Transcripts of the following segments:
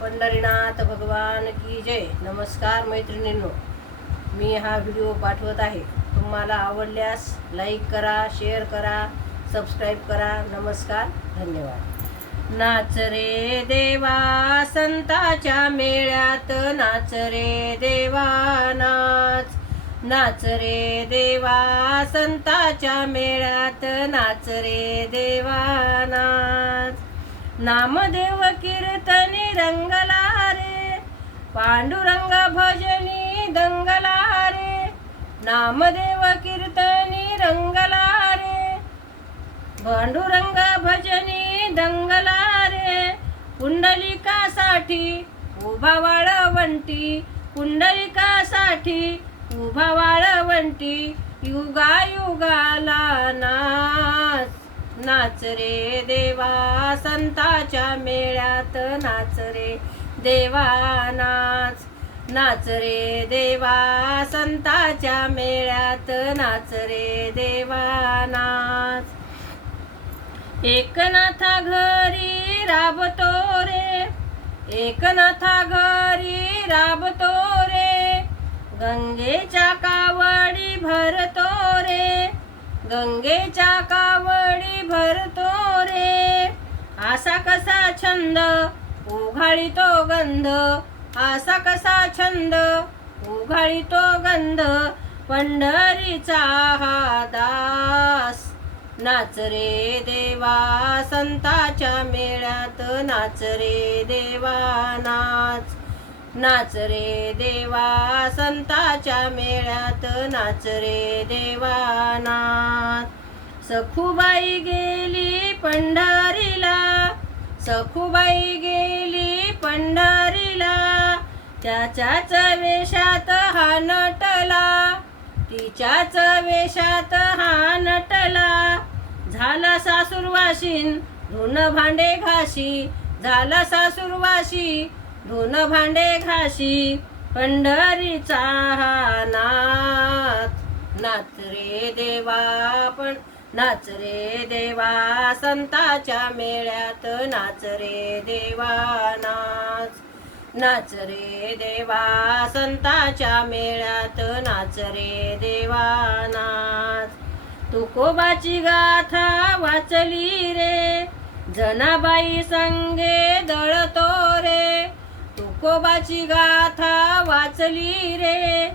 पंढरीनाथ भगवान की जय. नमस्कार मैत्रिणींनो. मी हा व्हिडिओ पाठवत आहे. तुम्हाला आवडल्यास लाईक करा शेअर करा सबस्क्राईब करा. नमस्कार धन्यवाद. नाच रे देवा संताच्या मेळ्यात नाच रे देवा नाच. नाच रे देवा संताच्या मेळ्यात नाच रे देवा नाच. नामदेव कीर्तनी रंगला रे पांडुरंग भजनी दंगला रे नामदेव कीर्तनी रंगला रे पांडुरंग भजनी दंगला रे कुंडलिकासाठी उभा वाळवंटी कुंडलिकासाठी उभा वाळवंटी युगा युगाला नाच रे देवा संताच्या मेळ्यात नाच रे देवा नाच. नाच रे देवा संताच्या मेळ्यात नाच रे देवा नाच. एकनाथा घरी राबतो रे एकनाथा घरी राबतो रे. गंगेच्या कावडी भरतो रे गंगेच्या कावडी भरतो रे. असा कसा छंद उघाळीतो गंध. असा कसा छंद उघाळीतो गंध. पंढरीचा हा दास नाच रे देवा संताच्या मेळ्यात नाच रे देवा नाच. नाच रे देवा संताच्या मेळ्यात नाच रे देवा नाच सखूबाई गेली पंढरीला सखूबाई गेली पंढरीला त्याच्याच वेशात हा नटला तिच्याच वेशात हा नटला. झाला सासूरवाशीन धुन भांडे घाशी झाला सासूरवाशी धुन भांडे घाशी पंढरीचा हा नाच नाच रे देवा पण नाच रे देवा संताच्या मेळ्यात नाच रे देवा नाच. नाच रे देवा संताच्या मेळ्यात नाच रे देवा नाच. तुकोबाची गाथा वाचली रे जनाबाई संगे दळतो रे. तुकोबाची गाथा वाचली रे.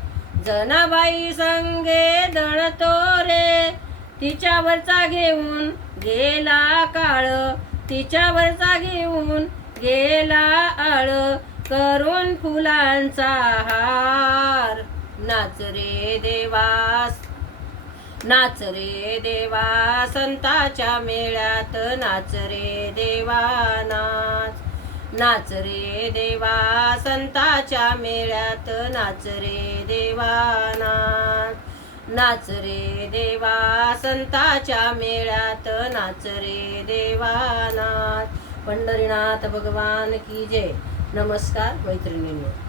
जनाबाई संगे दळतो रे. तिच्यावरचा घेऊन गेला काळ. तिच्यावरचा घेऊन गेला आळ. करून फुलांचा हार. नाच रे देवास. नाच रे देवा संताच्या मेळ्यात नाच रे देवाना नाच रे देवा संताच्या मेळ्यात नाच रे देवा नाच नाच रे देवा संताच्या मेळ्यात नाच रे देवा नाच पंढरीनाथ भगवान की जय. नमस्कार मैत्रिणींनी.